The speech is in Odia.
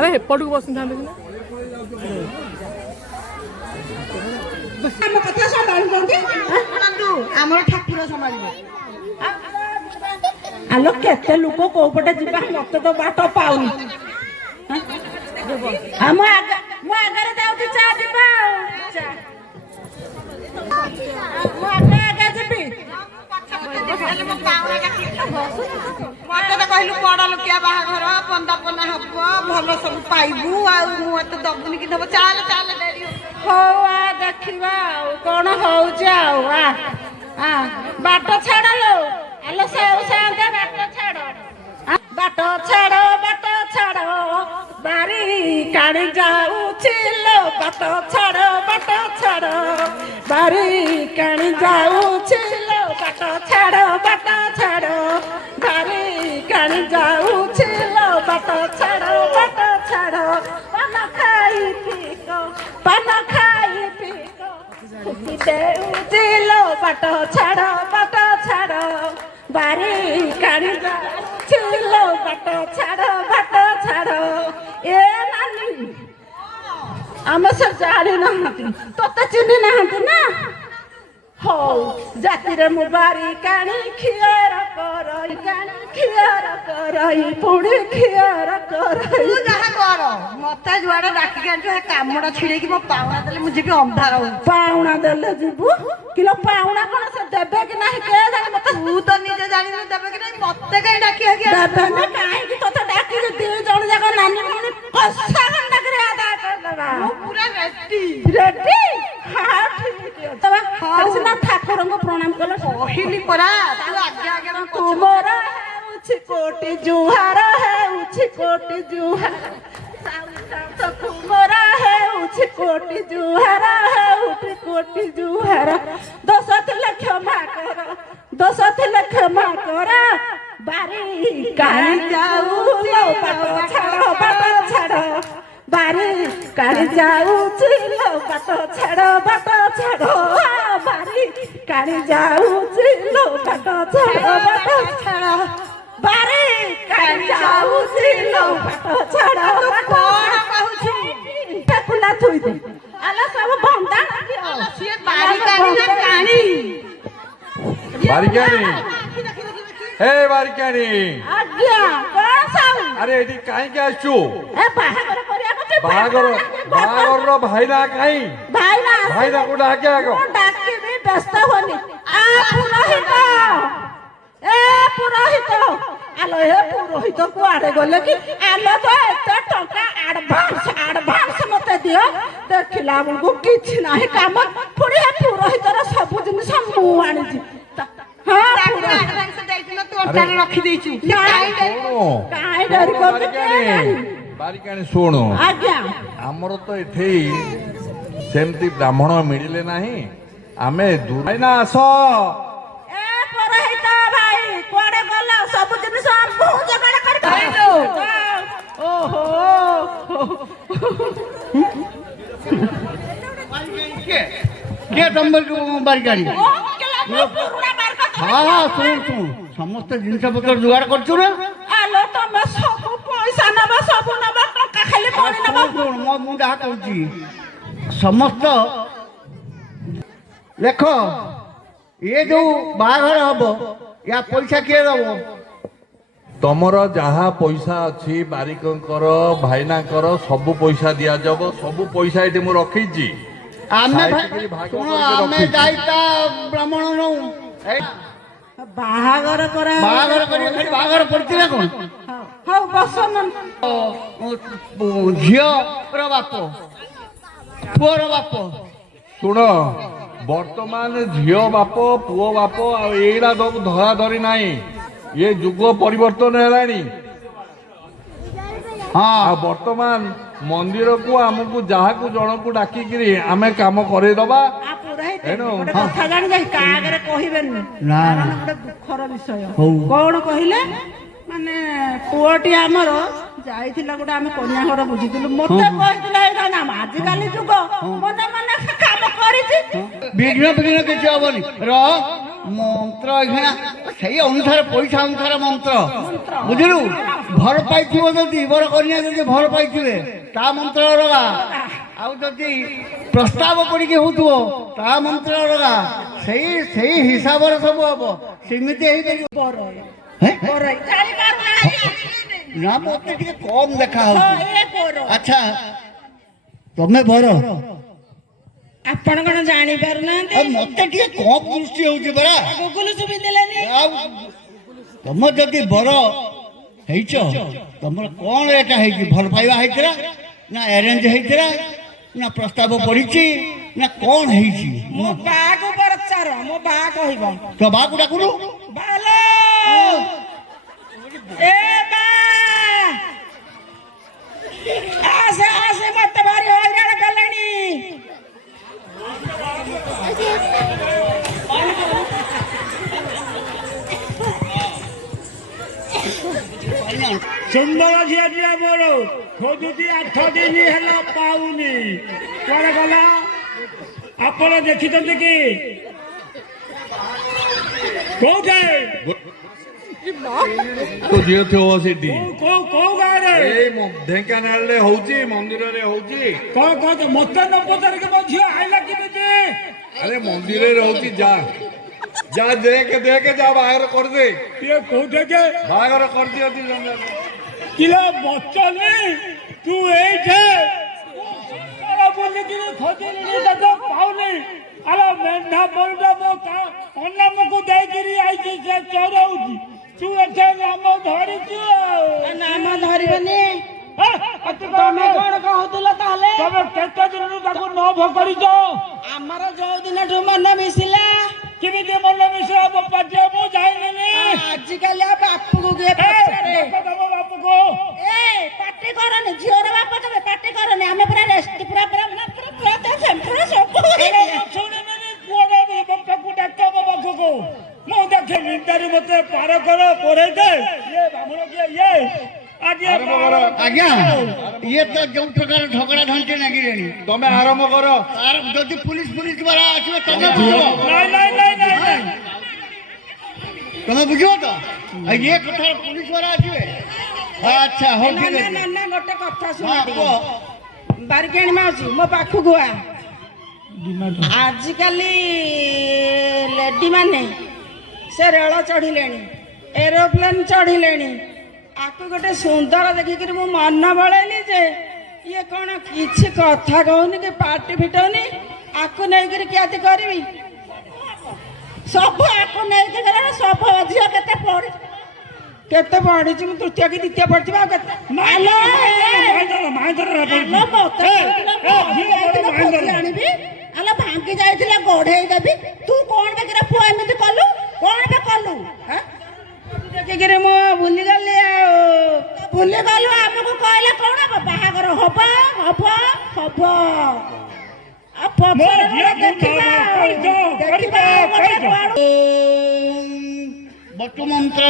ଆରେ ଏପଟକୁ ବସିଥାନ୍ତେ ସିନା। ଆମ କଥା ସମ୍ଭାଳୁଛନ୍ତି ଆମର ଠାକୁର ସମ୍ଭାଳିବେ। ଆଲୋ କେତେ ଲୋକ କୋଉ ପଟେ ଯିବା ମତେ ତ ବାଟ ପାଉନି। ମୁଁ ଆଗରେ ଯାଉଛି ଚା ଯିବା ମୁଁ ଆଗେ ଯିବି। ମତେ ତ କହିଲୁ ବଡ ଲୋକିଆ ବାହାଘର ପନ୍ଦା ହବ ଭଲ ସବୁ ପାଇବୁ ଆଉ ମୁଁ ଏତେ ଦବୁନି କି ଦବ ଚାଲେ ଚାଲେ ଡେରି ହଉ ଦେଖିବା ଆଉ କଣ ହଉଛି ଆଉ ବାଟ ଛାଡ ଲୋ ଆଲୋ ସେଉ ସାନ୍ତେ ବାଟ ଛାଡ ବାଟ ଛାଡ ବାରି କାଣି ଯାଉଛି ଲୋ ବାଟ ଛାଡ ବାରି କାଣି ଯାଉଛି ଲୋ ବାଟ ଛାଡ ବାରି କାଣି ଯାଉଛି ଲୋ ବାଟ ଛାଡ ପାନ ଖାଇ ପିକ ଦେଉଛି ଲୋ ବାଟ ଛାଡ ବାରି କାଣି ଯାଉଛି ଲୋ ବାଟ ଛାଡ ଏ ନାନୀ ଆମେ ସେ ଜାଣି ନାହାନ୍ତି ତତେ ଚିହ୍ନି ନାହାନ୍ତି ନା। ହଉ ଜାତିରେ ମୁଁ ବାରି କାଣି ଖିଅର କରଇ ପୁଣି ଖିଅର କରଇ ତୁ ଯାହା କର ମତେ ଯୁଆଡେ ଡାକିକି ଆଣିଛୁ ସେ କାମଟା ଛିଡେଇକି ମୋ ପାଉଣା ଦେଲେ ମୁଁ ଯିବି ଅନ୍ଧାର ପାଉଣା ଦେଲେ ଯିବୁ କିଲୋ ପାଉଣା କଣ ସେ ଦେବେ କି ନାହିଁ କେ ଜାଣି ମତେ ତୁ ତ ନିଜେ ଜାଣିନୁ ଦେବେ କି ନାହିଁ ମତେ କାହିଁ ଡାକିକି ଦେବେନି କାହିଁକି ତତେ ଡାକିକି ଦି ଜଣ ଯାକ ନାନୀ ଭଉଣୀ କଷା ଗଣ୍ଡାକରେ ଆଦାୟ କରିଦେବା ମୁଁ ପୁରା ରେଡି ସିନା ଠାକୁରଙ୍କୁ ପ୍ରଣାମ କଲ କହିଲି ପରା ତୁମର ହେଉଛି କୋଟି ଜୁହାର ତୁମର ହେଉଛି କୋଟି ଜୁହାର ଦୋଷ ଥିଲେ କ୍ଷମା କର ବାରି କାଣି ଯାଉ ବାଟ ଛାଡ ବାରି କାଣି ଯାଉଛି ଲୋ ବାଟ ଛାଡ ବାରି କାଣି ଯାଉଛି ଲୋ ବାଟ ଛାଡ ବାରି କାଣି ଯାଉଛି ଲୋ ବାଟ ଛାଡ କଣ କହୁଛୁ ଠାକୁଲା ଥୁଇଦେ ଆଲୋ ସବୁ ଭଣ୍ଡା ସିଏ ବାରି କାଣି ବାରିକାଣୀ हे बारिकाणी आज्ञा कौन साउ अरे एठी काई के आछू ए बाहागर करिया को बाहागर रो भाईना काई भाईना को डाके आगो डाके भी व्यस्त होनी पुरोहित आलो ए पुरोहित को आड़े गले कि आलो तो एते टका एडवांस मते दियो देखिला को किछि नाही काम पुरी ए पुरोहित रो सब जिनिस मु आनी जी हां एडवांस दैथिलो तो ओटारे रखी देइछु काई डर को बारिकाणी सुनो आज्ञा हमरो तो एठे सेमती ब्राह्मण मिलिले नाही आमे दूर ना आसो ए पुरोहित भाई कोडे गला सब जिनिस हम जगड़ कर खाइलो ओहो के तंबल को बारिकाणी हाँ सुन समस्त जिनस पत्र जुगाड़ करछु ना आलो तमे सब पैसा नबा सब नबा टका खाली कोनी नबा मु जा कहूची समस्त देखो ये जो बाघर हबो या पैसा किए दबो तमर जहा पैसा अच्छी बारिकर भाईना कर सब पैसा दिया जब सब पैसा ये मु रखी आमे सुनो आमे जाइता ब्राह्मण नो बाहागर करा बाहागर करी खाली बाहागर पड़तिला कोन हां बसन झियो रो बापो पुअर बापो सुन वर्तमान झियो बाप पुओ बाप एड़ा सब धरा धरी नहीं ये जुग परिवर्तन है हाँ वर्तमान मंदिर को आमको जहाँ को जन को डाकिकी आम कम करदबा कथा जानी जाई कागरे कहिबेनी ना गोटे दुखर विषय कौन कहले माने पुओटी आमर जाइथिला गोटे आमे कन्या घर बुझिथिलु मते कहिथिला एटा नाम आज काली जुग मने मने काम करिछि विघ्न किछि हबनी र मंत्र एखना सही अनुसार पैसा अनुसार मंत्र बुझिलु ଭଲ ପାଇଥିବ ଯଦି ବର କନ୍ୟା ଯଦି ଭଲ ପାଇଥିବେ ତା ମନ୍ତ୍ର ଅଲଗା, ଆଉ ଯଦି ପ୍ରସ୍ତାବ ପଡ଼ିକି ହଉଥିବ ତା ମନ୍ତ୍ର ଅଲଗା। ସେଇ ସେଇ ହିସାବରେ ସବୁ ହବ, ସେମିତି ହେଇପାରିବ। ହେଁ? ନା ମତେ ଟିକେ କମ୍ ଦେଖା ହଉଛି। ଆଚ୍ଛା ତମେ ବର, ଆପଣ କଣ ଜାଣିପାରୁନାହାନ୍ତି? ଆଉ ମତେ ଟିକେ କମ୍ ଦୃଷ୍ଟି ହଉଛି ପରା। ଗୁଗୁଲ ସୁବି ଦେଲେନି। ଆଉ ତମ ଯଦି ବର ହେଇଛ, ତମର କଣ ଏଟା ହେଇଛି? ଭଲ ପାଇବା ହେଇଥିଲା ନା ଆରେଞ୍ଜ ହେଇଥିଲା ନା ପ୍ରସ୍ତାବ ପଡିଛି ନା କଣ ହେଇଛି? ମୋ ବାକୁ ପଚାର, ମୋ ବା କହିବ। ତ ବାକୁ ଡାକୁନୁ। ବାଲୋ ଏ ବା ଆସେ ଆସେ, ମତେ ଭାରି ହଇରାଣ କଲେଣି। ସୁନ୍ଦର ଝିଅଟିଏ ମୋର ଖୋଜୁଛି 8 ଦିନ ହେଲା ପାଉନି, କୁଆଡେ ଗଲା? ଆପଣ ଦେଖିଛନ୍ତି କି? କୋଉଠି? ତୋ ଝିଅ ଥିବ ସେଠି। କୋଉ ଗାଁରେ? ଏଇ ଢେଙ୍କାନାଳରେ ହଉଛି, ମନ୍ଦିରରେ ହଉଛି। କଣ କହୁଛ? ମତେ ନ ପଚାରିକି ମୋ ଝିଅ ଆଇଲା କେମିତି? ଆରେ ମନ୍ଦିରରେ ରହୁଛି, ଯା ଯା ଦେଖେ ଦେଖେ, ଯା ବାହାଘର କରିଦେ। ଇଏ କୋଉଠି କେ? ବାହାଘର କରିଦିଅନ୍ତି। କିଲୋ ବଚନି, ତୁ ଏଇଠେ ବୁଲିକିରି ଖୋଜିଲିଣି ତତେ ପାଉନି। ଆଲୋ ମେଣ୍ଢା ବଳୁଟା ମୋ ଅନାମକୁ ଦେଇକିରି ଆଇଛି, ସେ ଚରଉଛି। ତୁ ଏଠେ ନାମ ଧରିଛୁ। ନାମ ଧରିବନି। ତମେ କଣ କହୁଥିଲ ତାହେଲେ? ତମେ କେତେ ଦିନରୁ ତାକୁ ନ ଭକରିଛ? ଆମର ଯୋଉ ଦିନଠୁ ମନ ମିଶିଲା। କେମିତି ମନ ମିଶିଲା? ମୋ ପାଟିଆ ମୁଁ ଯାଇନି। ଆଜିକାଲି ଆଉ ବାପକୁ କିଏ ପଚାରେ? ତମ ବାପକୁ ଏ ପାଟି କରନି, ଝିଅର ବାପ ତମେ ପାଟି କରନି। ଆମେ ପୁରା ରେଷ୍ଟ ପୁରା ପୁରା ପୁରା ପୁରା ତା ସେଣ୍ଟର ସବୁ ଶୁଣିବିନି। ପୁଅର ବାପାକୁ ଡାକ ମୋ ପାଖକୁ। ମୁଁ ଦେଖେ ନିନ୍ଦାରି ମତେ ପାର କର ପରେଇ ଦେ। ଇଏ ବାମୁଣ କିଏ? ଇଏ ଆଜ୍ଞା, ଇଏ ତ ଯୋଉ ପ୍ରକାର ଝଗଡ଼ା ଝାଣ୍ଟି ଲାଗିଲେଣି। ତମେ ଆରମ୍ଭ କର। ତାର ଯଦି ପୁଲିସ ବାଲା ଆସିବ ତମେ ବୁଝିବ। ନାଇଁ। ତମେ ବୁଝିବ ତ? ଇଏ କଥା ପୁଲିସ ବାଲା ଆସିବେ। ଆଚ୍ଛା ହଉ ଠିକ ଅଛି। ନା ଗୋଟେ କଥା ଶୁଣ ହଁ, ଟିକେ। କୁହ। ବାରିକାଣୀ ମାଉସୀ ମୋ ପାଖକୁ ଆ। ଆଜିକାଲି ଲେଡି ମାନେ ସେ ରେଳ ଚଢିଲେଣି, ଏରୋପ୍ଲେନ ଚଢିଲେଣି। ଆକୁ ଗୋଟେ ସୁନ୍ଦର ଦେଖିକିରି ମୁଁ ମନ ବଳେଇଲି ଯେ ଇଏ କଣ କିଛି କଥା କହୁନି କି ପାଟି ଫିଟଉନି। ଆକୁ ନେଇକିରି କିଆତି କରିବି? ସବୁ ଆକୁ ନେଇକି ଗଲେ ସବୁ ଝିଅ କେତେ ପଢି, କେତେ ପଢିଛି? ମୁଁ ତୃତୀୟ କି ଦ୍ୱିତୀୟ ପଢିଛି। ଆଉ କେତେ ଆଣିବି? ଆଲୋ ଭାଙ୍ଗି ଯାଇଥିଲା ଗଢେଇ ଦେବି। ତୁ କଣ ବେକିରେ ପୁଅ ଏମିତି କଲୁ? କଣ ବେ କଲୁ? ଦେଖିକିରି ମୁଁ ଭୁଲିଗଲି। ଆଉ ଭୁଲିଗଲୁ? ଆମକୁ କହିଲେ କଣ ହବ? ବାହାଘର ହବ ହବ ହବ। ବଟୁ ମନ୍ତ୍ର